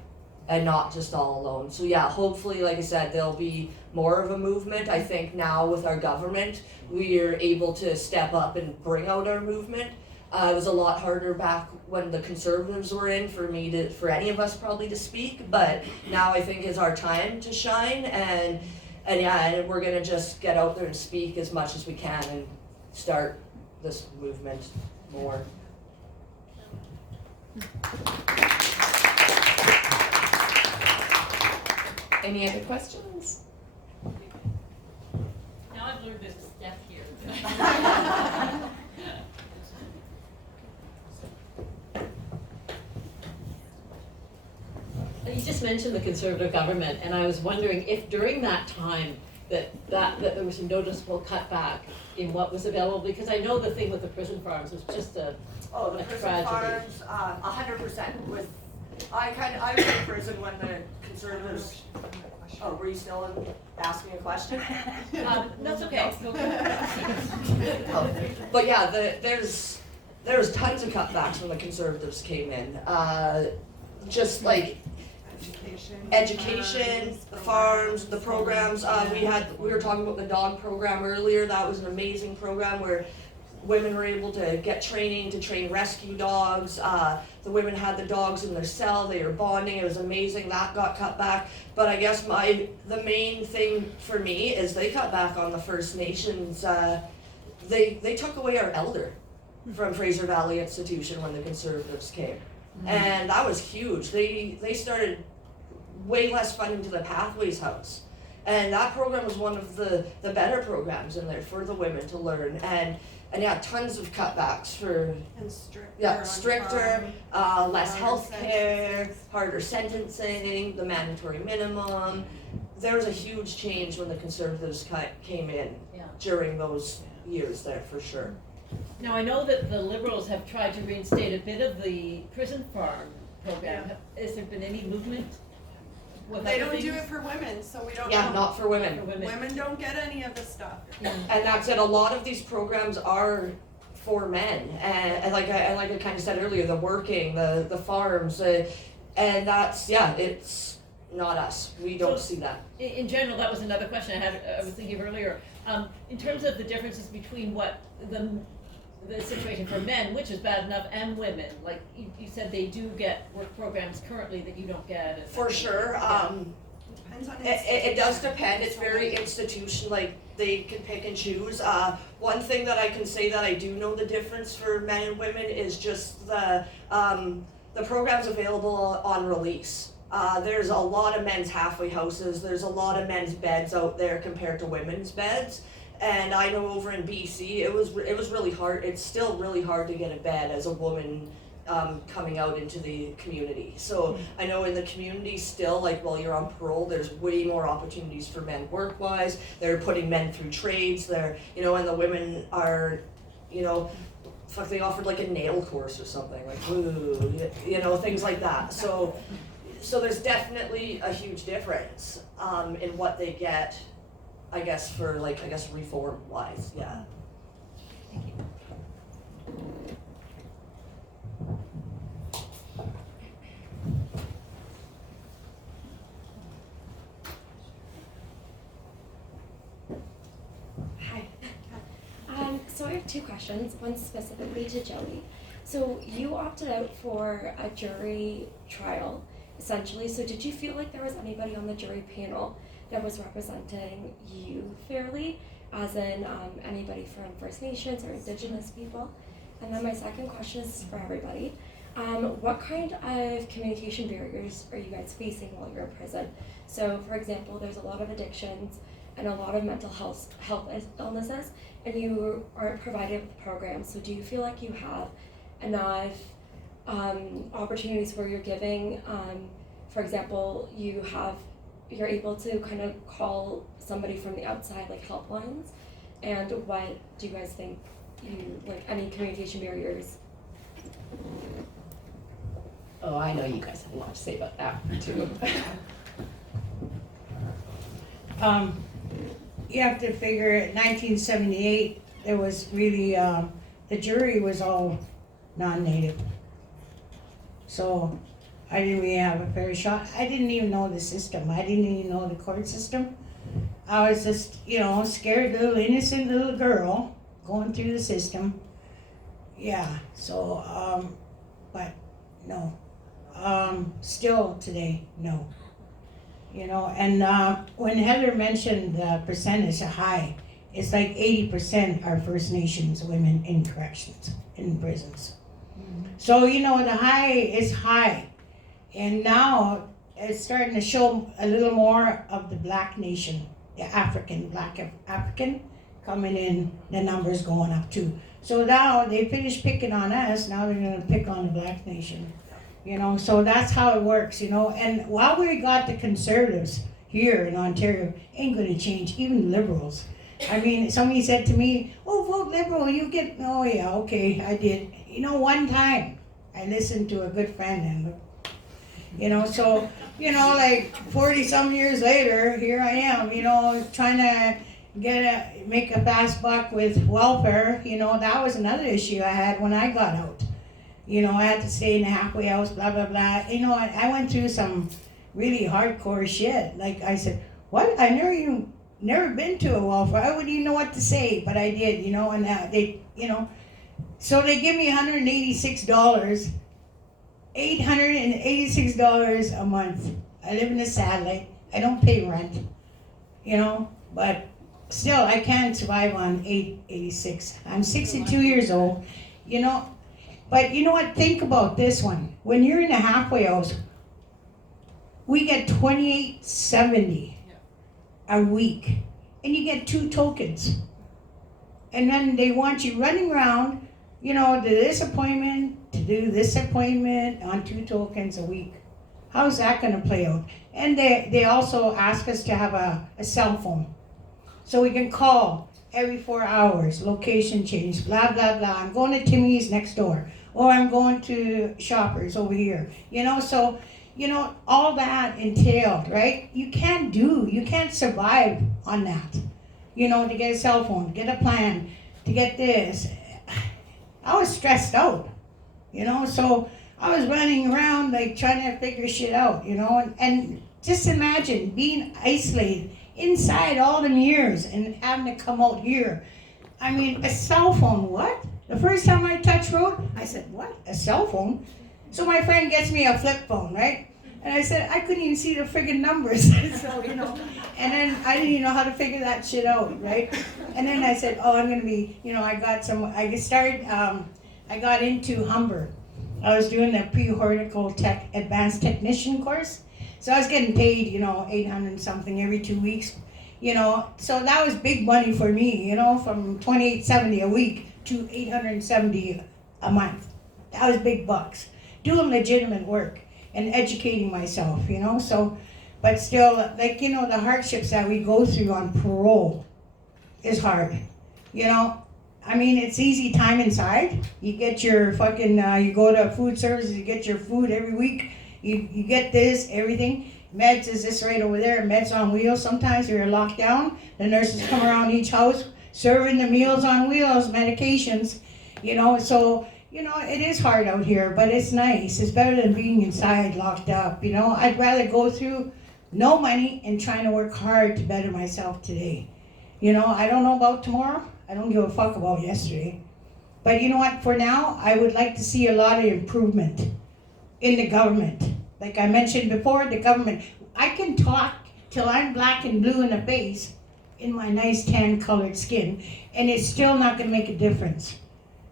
and not just all alone. So hopefully, like I said, there'll be more of a movement. I think now with our government, we're able to step up and bring out our movement. It was a lot harder back when the Conservatives were in for any of us probably to speak, but now I think is our time to shine, and we're gonna just get out there and speak as much as we can and start this movement more. Any other questions? Now I've learned there's a step here. You just mentioned the Conservative government, and I was wondering if during that time that there was a noticeable cutback in what was available, because I know the thing with the prison farms was just a Oh, the a prison tragedy. farms, 100% with, I was in prison when the Conservatives, oh, were you still asking a question? That's okay. But yeah, there's tons of cutbacks when the Conservatives came in. Just like education, the farms, the programs. We were talking about the dog program earlier. That was an amazing program where women were able to get training to train rescue dogs. The women had the dogs in their cell. They were bonding. It was amazing. That got cut back. But I guess the main thing for me is they cut back on the First Nations. They took away our elder from Fraser Valley Institution when the Conservatives came. And that was huge. They started way less funding to the Pathways House. And that program was one of the better programs in there for the women to learn. And yeah, tons of cutbacks for stricter, less health care, harder sentencing, the mandatory minimum. There was a huge change when the Conservatives came in during those years there for sure. Now, I know that the Liberals have tried to reinstate a bit of the prison farm program. Has there been any movement? They don't do it for women, so we don't know. Yeah, not for women. Women don't get any of the stuff. And that's it. A lot of these programs are for men, and like I kind of said earlier, the working, the farms, and that's it's not us. We don't see that. In general, that was another question I was thinking of earlier. In terms of the differences between what the situation for men, which is bad enough, and women, like you said, they do get work programs currently that you don't get. For sure. Depends on it does depend. It's very institution. Like they can pick and choose. One thing that I can say that I do know the difference for men and women is just the programs available on release. There's a lot of men's halfway houses. There's a lot of men's beds out there compared to women's beds. And I know over in BC, it was really hard. It's still really hard to get a bed as a woman coming out into the community. So I know in the community still, like while you're on parole, there's way more opportunities for men work-wise. They're putting men through trades. And the women are, they offered like a nail course or something, like things like that. So there's definitely a huge difference in what they get. I guess reform wise, yeah. Thank you. Hi. So I have two questions, one specifically to Joey. So you opted out for a jury trial, essentially. So did you feel like there was anybody on the jury panel that was representing you fairly, as in anybody from First Nations or Indigenous people? And then my second question is for everybody. What kind of communication barriers are you guys facing while you're in prison? So for example, there's a lot of addictions and a lot of mental health illnesses, and you aren't provided with programs. So do you feel like you have enough opportunities where you're giving, for example, you're able to kind of call somebody from the outside, like helplines? And what do you guys think any communication barriers? Oh, I know you guys have a lot to say about that too. You have to figure 1978, there was really, the jury was all non-native. So I didn't really have a fair shot. I didn't even know the system. I didn't even know the court system. I was just, scared little innocent little girl going through the system. Yeah, so, but no. Still today, no. And when Heather mentioned the percentage high, it's like 80% are First Nations women in corrections, in prisons. So, the high is high. And now, it's starting to show a little more of the black nation, the black African coming in, the numbers going up too. So now they finished picking on us, now they're gonna pick on the black nation. You know, so that's how it works, you know. And while we got the conservatives here in Ontario, ain't gonna change, even liberals. I mean, somebody said to me, oh, vote liberal, you get, oh yeah, okay, I did. You know, one time, I listened to a good friend and, you know, so, you know, like 40 some years later, here I am, you know, trying to make a fast buck with welfare. You know, that was another issue I had when I got out. You know, I had to stay in a halfway house, blah, blah, blah. You know, I went through some really hardcore shit. Like I said, what? I never been to a welfare. I wouldn't even know what to say, but I did, you know, and they, you know, so they give me $186, $886 a month. I live in a satellite. I don't pay rent, you know, but still I can't survive on $886. I'm 62 years old, you know. But you know what? Think about this one. When you're in a halfway house, we get $28.70 a week, and you get 2 tokens. And then they want you running around, you know, to this appointment, to do this appointment on 2 tokens a week. How's that going to play out? And they also ask us to have a cell phone, so we can call every 4 hours, location change, blah, blah, blah. I'm going to Timmy's next door, or I'm going to Shoppers over here. You know, so, you know, all that entailed, right? You can't survive on that. You know, to get a cell phone, to get a plan, to get this. I was stressed out, you know, so I was running around like trying to figure shit out, you know, and just imagine being isolated inside all them years and having to come out here. I mean, a cell phone, what? The first time I touched road, I said, what? A cell phone? So my friend gets me a flip phone, right? And I said, I couldn't even see the friggin' numbers. So, you know, and then I didn't even know how to figure that shit out, right? And then I said, oh, I'm gonna be, you know, I got into Humber. I was doing the pre-hortical advanced technician course. So I was getting paid, you know, $800 something every 2 weeks, you know. So that was big money for me, you know, from $28.70 a week to $870 a month. That was big bucks. Doing legitimate work and educating myself, you know. So, but still, like, you know, the hardships that we go through on parole is hard, you know. I mean, it's easy time inside. You get your fucking, you go to food services, you get your food every week. You get this, everything. Meds is this right over there, meds on wheels. Sometimes you're locked down. The nurses come around each house serving the meals on wheels, medications, you know. So, you know, it is hard out here, but it's nice. It's better than being inside locked up, you know. I'd rather go through no money and trying to work hard to better myself today. You know, I don't know about tomorrow. I don't give a fuck about yesterday. But you know what, for now, I would like to see a lot of improvement in the government. Like I mentioned before, the government. I can talk till I'm black and blue in the face in my nice tan colored skin, and it's still not gonna make a difference.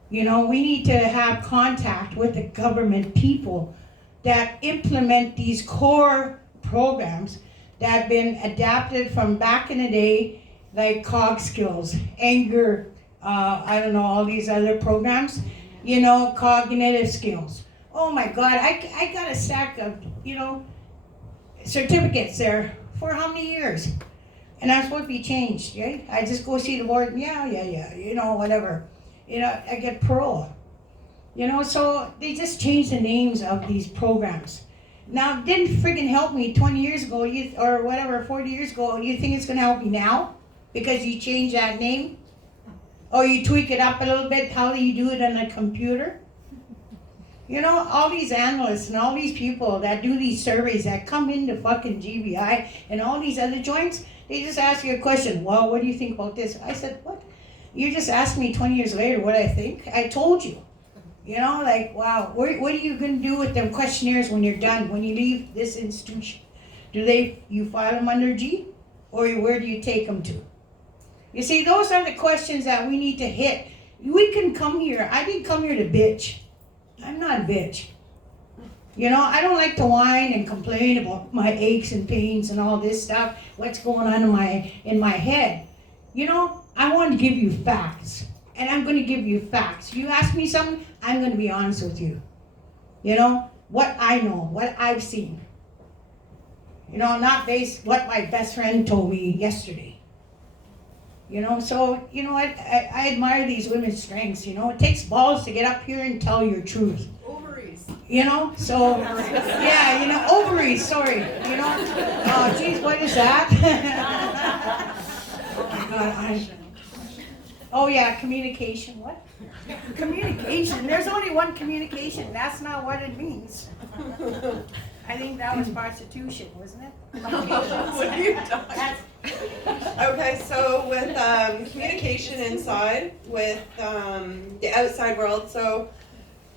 You know, we need to have contact with the government people that implement these core programs that have been adapted from back in the day, like COG skills, anger, I don't know, all these other programs, you know, cognitive skills. Oh my God, I got a stack of, you know, certificates there for how many years? And I'm supposed to be changed, right? I just go see the board, yeah, you know, whatever. You know, I get parole. You know, so they just changed the names of these programs. Now, it didn't friggin' help me 20 years ago, or whatever, 40 years ago. You think it's gonna help me now? Because you change that name? Or you tweak it up a little bit? How do you do it on a computer? You know, all these analysts and all these people that do these surveys that come into fucking GBI and all these other joints, they just ask you a question. Well, what do you think about this? I said, what? You just asked me 20 years later what I think? I told you. You know, like, wow, what are you going to do with them questionnaires when you're done, when you leave this institution? You file them under G? Or where do you take them to? You see, those are the questions that we need to hit. We can come here. I didn't come here to bitch. I'm not a bitch. You know, I don't like to whine and complain about my aches and pains and all this stuff, what's going on in my head. You know, I want to give you facts, and I'm going to give you facts. You ask me something, I'm going to be honest with you. You know, what I know, what I've seen. You know, not based what my best friend told me yesterday. You know, so, you know, I admire these women's strengths, you know. It takes balls to get up here and tell your truth. Ovaries. You know, so, yeah, you know, ovaries, sorry. You know, geez, what is that? Oh, my God, oh, yeah, communication, what? Communication, there's only one communication, that's not what it means. I think that was prostitution, wasn't it? What are you talking? Okay, so with communication inside, with the outside world, so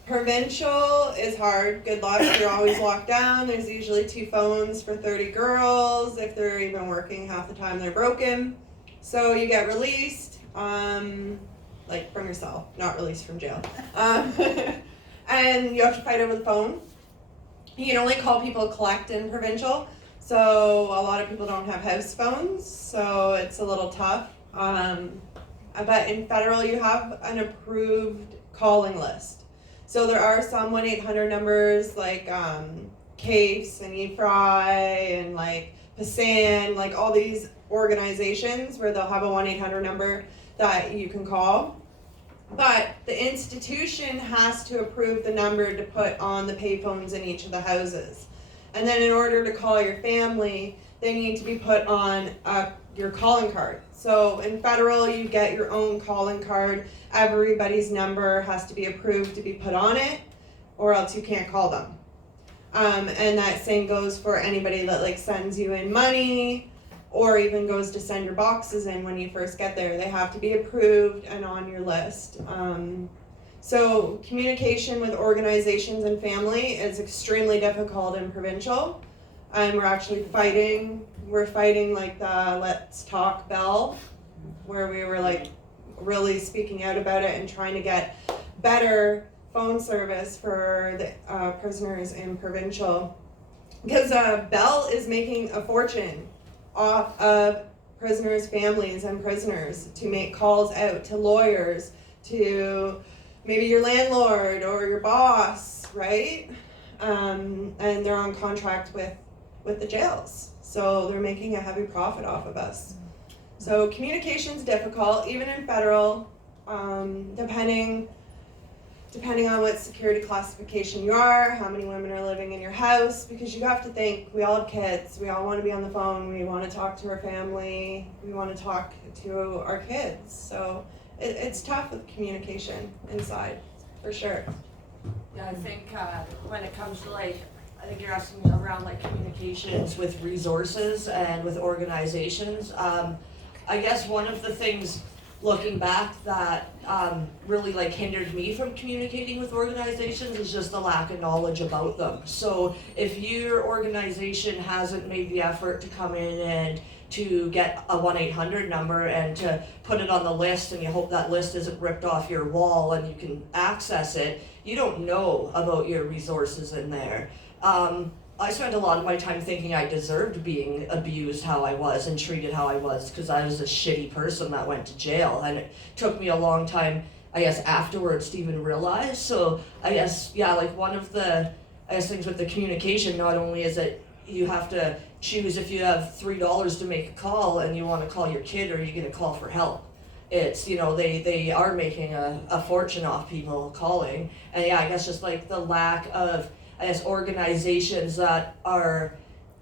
provincial is hard. Good luck, you're always locked down. There's usually 2 phones for 30 girls. If they're even working, half the time they're broken. So you get released, like from your cell, not released from jail. And you have to fight over the phone. You can only call people collect in provincial. So a lot of people don't have house phones, so it's a little tough. But in federal, you have an approved calling list. So there are some 1-800 numbers like CAFE and EFRI and like PASAN, like all these organizations where they'll have a 1-800 number that you can call. But the institution has to approve the number to put on the payphones in each of the houses. And then in order to call your family, they need to be put on your calling card. So in federal, you get your own calling card. Everybody's number has to be approved to be put on it, or else you can't call them. And that same goes for anybody that like sends you in money, or even goes to send your boxes in when you first get there. They have to be approved and on your list. So communication with organizations and family is extremely difficult in provincial. And we're actually fighting like the Let's Talk Bell, where we were like really speaking out about it and trying to get better phone service for the prisoners in provincial. Because Bell is making a fortune off of prisoners' families and prisoners to make calls out to lawyers, to maybe your landlord or your boss, right? And they're on contract with the jails. So they're making a heavy profit off of us. So communication's difficult, even in federal, depending on what security classification you are, how many women are living in your house, because you have to think, we all have kids, we all want to be on the phone, we want to talk to our family, we want to talk to our kids. So it's tough with communication inside, for sure. Yeah, I think when it comes to like, I think you're asking around like communications with resources and with organizations. I guess one of the things looking back that really like hindered me from communicating with organizations is just the lack of knowledge about them. So if your organization hasn't made the effort to come in and to get a 1-800 number and to put it on the list, and you hope that list isn't ripped off your wall and you can access it, you don't know about your resources in there. I spent a lot of my time thinking I deserved being abused how I was and treated how I was because I was a shitty person that went to jail, and it took me a long time, I guess, afterwards to even realize. So I guess, yeah, like one of the things with the communication, not only is it you have to choose if you have $3 to make a call and you want to call your kid, or are you going to call for help. It's, you know, they are making a fortune off people calling. And yeah, I guess just like the lack of, I guess, organizations that are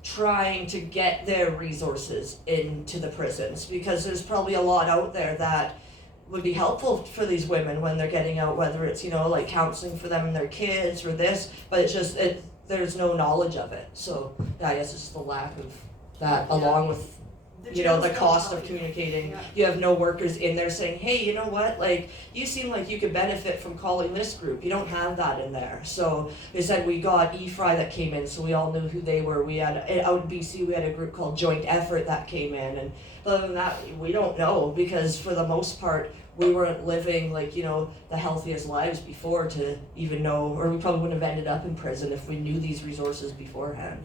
trying to get their resources into the prisons, because there's probably a lot out there that would be helpful for these women when they're getting out, whether it's, you know, like counseling for them and their kids or this, but it's just, there's no knowledge of it. So yeah, I guess it's the lack of that, along with you know, the jails don't cost tell of you. communicating. Yeah. You have no workers in there saying, hey, you know what, like, you seem like you could benefit from calling this group. You don't have that in there. So they said we got EFRI that came in, so we all knew who they were. We had, out in BC, we had a group called Joint Effort that came in, and other than that, we don't know, because for the most part, we weren't living, like, you know, the healthiest lives before to even know, or we probably wouldn't have ended up in prison if we knew these resources beforehand.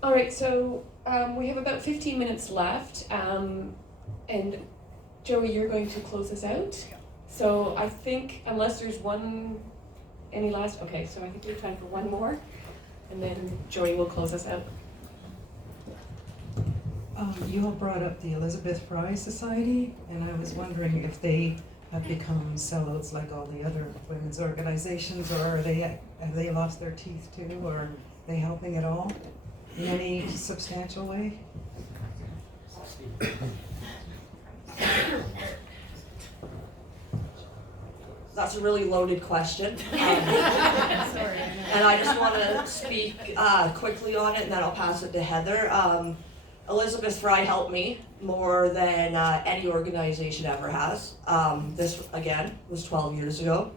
All right, so we have about 15 minutes left, and Joey, you're going to close us out. So I think, unless there's any last, okay, so I think we have time for one more, and then Joey will close us out. You all brought up the Elizabeth Fry Society, and I was wondering if they have become sellouts like all the other women's organizations, or have they lost their teeth too, or are they helping at all in any substantial way? That's a really loaded question. And I just want to speak quickly on it, and then I'll pass it to Heather. Elizabeth Fry helped me more than any organization ever has. This, again, was 12 years ago.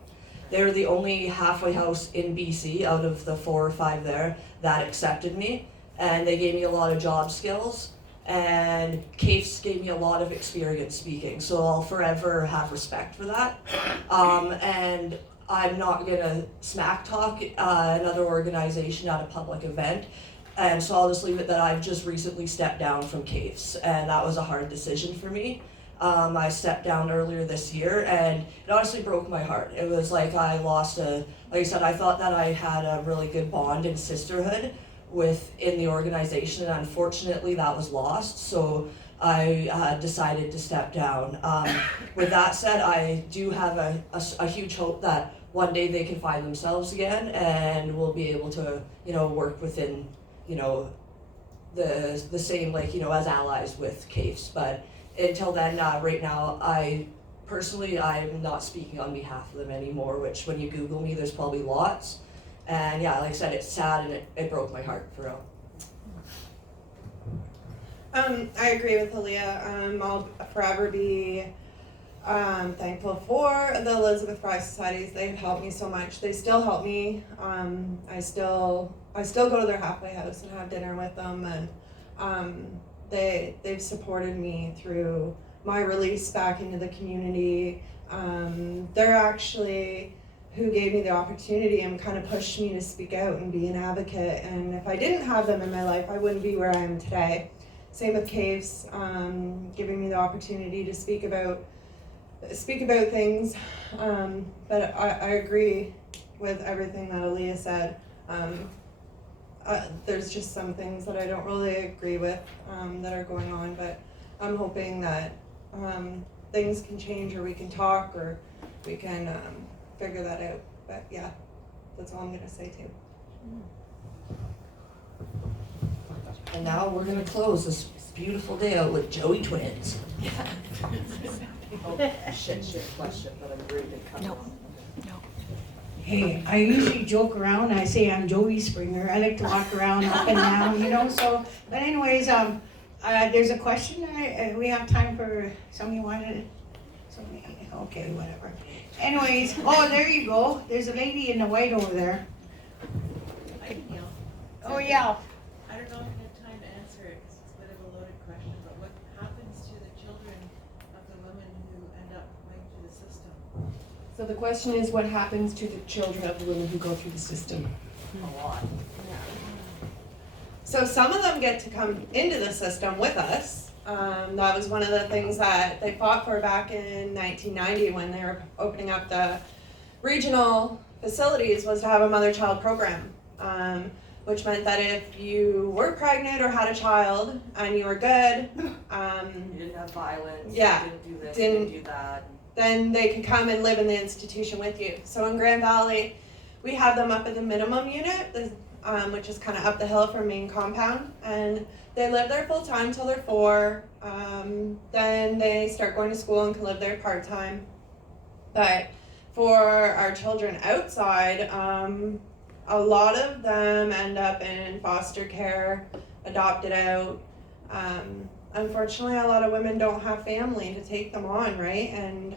They were the only halfway house in BC out of the 4 or 5 there that accepted me, and they gave me a lot of job skills, and CAFES gave me a lot of experience speaking, so I'll forever have respect for that. And I'm not gonna smack talk another organization at a public event. And so I'll just leave it that I've just recently stepped down from CAFES, and that was a hard decision for me. I stepped down earlier this year, and it honestly broke my heart. It was like I lost like I said, I thought that I had a really good bond and sisterhood within the organization, and unfortunately that was lost, so I decided to step down. With that said, I do have a huge hope that one day they can find themselves again, and we'll be able to, you know, work within, you know, the same, like, you know, as allies with CAFES. But until then, right now, I'm not speaking on behalf of them anymore, which when you Google me, there's probably lots. And yeah, like I said, it's sad, and it broke my heart, for real. I agree with Alia. I'll forever be thankful for the Elizabeth Fry Societies. They've helped me so much. They still help me. I still go to their halfway house and have dinner with them, and they've supported me through my release back into the community. They're actually who gave me the opportunity and kind of pushed me to speak out and be an advocate. And if I didn't have them in my life, I wouldn't be where I am today. Same with CAFES, giving me the opportunity to speak about things. But I agree with everything that Alia said. There's just some things that I don't really agree with that are going on, but I'm hoping that things can change, or we can talk, or we can figure that out. But yeah, that's all I'm gonna say too. And now we're gonna close this beautiful day out with Joey Twins. Shit question, but I'm really big cut. No. Hey, I usually joke around. I say I'm Joey Springer. I like to walk around up and down, you know. So, but anyways, there's a question. We have time for somebody wanted. Somebody, okay, whatever. Anyways, oh, there you go. There's a lady in the white over there. I can yell. Oh yeah. I don't know if I have time to answer it because it's a bit of a loaded question, but what happens to the children of the women who end up going through the system? So the question is, what happens to the children of the women who go through the system? A lot. So some of them get to come into the system with us. That was one of the things that they fought for back in 1990 when they were opening up the regional facilities, was to have a mother-child program, which meant that if you were pregnant or had a child and you were good, you didn't have violence, yeah, you didn't do this, you didn't do that, then they could come and live in the institution with you. So in Grand Valley, we have them up at the minimum unit, which is kind of up the hill from main compound, and they live there full time until they're 4. Then they start going to school and can live there part time. But for our children outside, a lot of them end up in foster care, adopted out. Unfortunately, a lot of women don't have family to take them on, right? And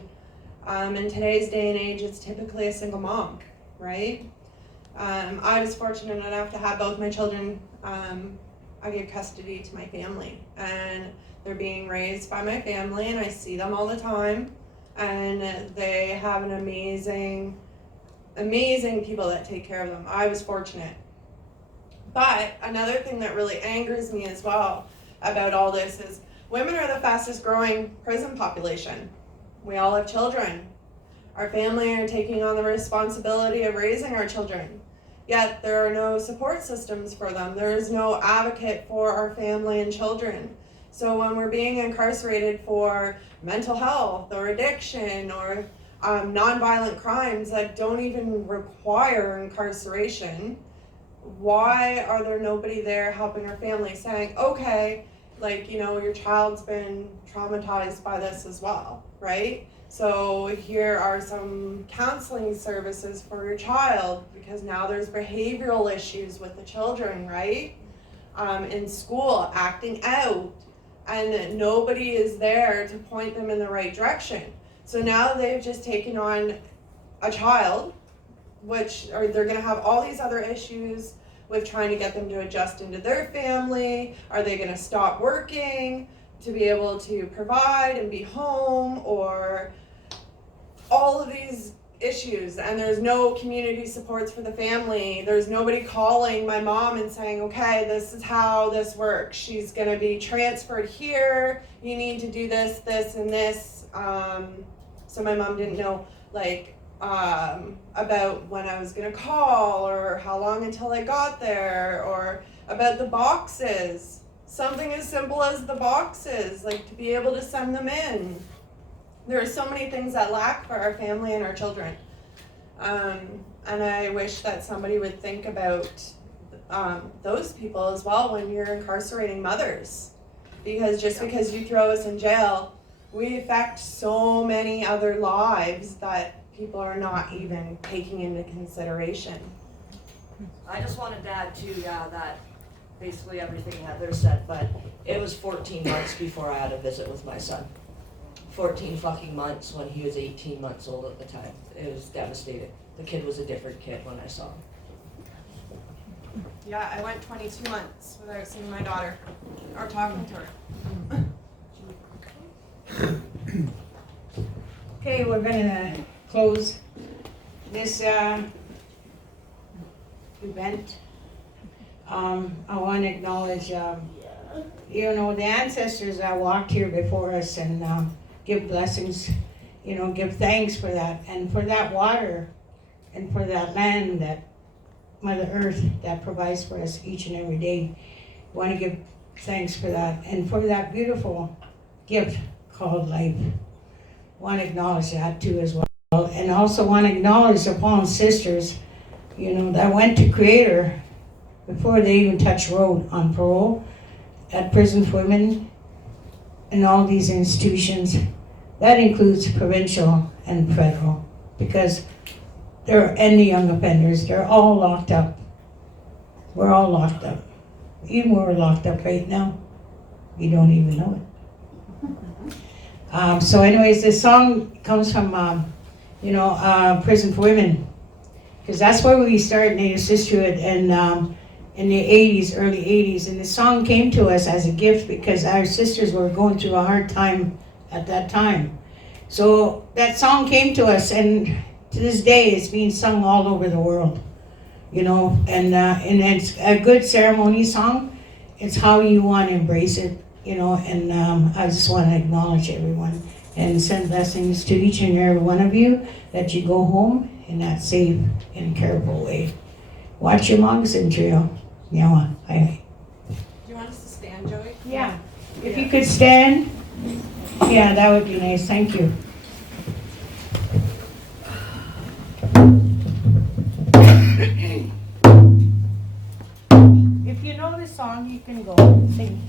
in today's day and age, it's typically a single mom, right? I was fortunate enough to have both my children. I gave custody to my family, and they're being raised by my family, and I see them all the time, and they have an amazing people that take care of them. I was fortunate. But another thing that really angers me as well about all this is women are the fastest growing prison population. We all have children. Our family are taking on the responsibility of raising our children. Yet there are no support systems for them. There is no advocate for our family and children. So when we're being incarcerated for mental health or addiction or nonviolent crimes that don't even require incarceration, why are there nobody there helping our family saying, okay, like, you know, your child's been traumatized by this as well, right? So here are some counseling services for your child, because now there's behavioral issues with the children, right? In school, acting out, and nobody is there to point them in the right direction. So now they've just taken on a child, or they're gonna have all these other issues with trying to get them to adjust into their family. Are they gonna stop working to be able to provide and be home, or all of these issues? And there's no community supports for the family. There's nobody calling my mom and saying, okay, this is how this works. She's gonna be transferred here. You need to do this, this, and this. So my mom didn't know, like, about when I was gonna call, or how long until I got there, or about the boxes. Something as simple as the boxes, like to be able to send them in. There are so many things that lack for our family and our children. And I wish that somebody would think about those people as well when you're incarcerating mothers. Because just because you throw us in jail, we affect so many other lives that people are not even taking into consideration. I just wanted to add too, that basically everything Heather said, but it was 14 months before I had a visit with my son. 14 fucking months when he was 18 months old at the time. It was devastating. The kid was a different kid when I saw him. Yeah, I went 22 months without seeing my daughter or talking to her. Okay, we're gonna close this event. I want to acknowledge, you know, the ancestors that walked here before us, and give blessings, you know, give thanks for that, and for that water, and for that land, that Mother Earth that provides for us each and every day. Want to give thanks for that, and for that beautiful gift called life. Want to acknowledge that too as well, and also want to acknowledge the fallen sisters, you know, that went to Creator before they even touched road, on parole, at prison for women, and all these institutions. That includes provincial and federal, because they're any young offenders. They're all locked up. We're all locked up. Even we're locked up right now. You don't even know it. So anyways, this song comes from, Prison for Women, because that's where we started Native Sisterhood, and in the 80s, early 80s. And the song came to us as a gift because our sisters were going through a hard time at that time. So that song came to us, and to this day it's being sung all over the world, you know, and it's a good ceremony song. It's how you want to embrace it, you know, and I just want to acknowledge everyone and send blessings to each and every one of you, that you go home in that safe and careful way. Watch your moccasin trail. Yeah, Do you want us to stand, Joey? Yeah. If you could stand, yeah, that would be nice. Thank you. If you know the song, you can go sing.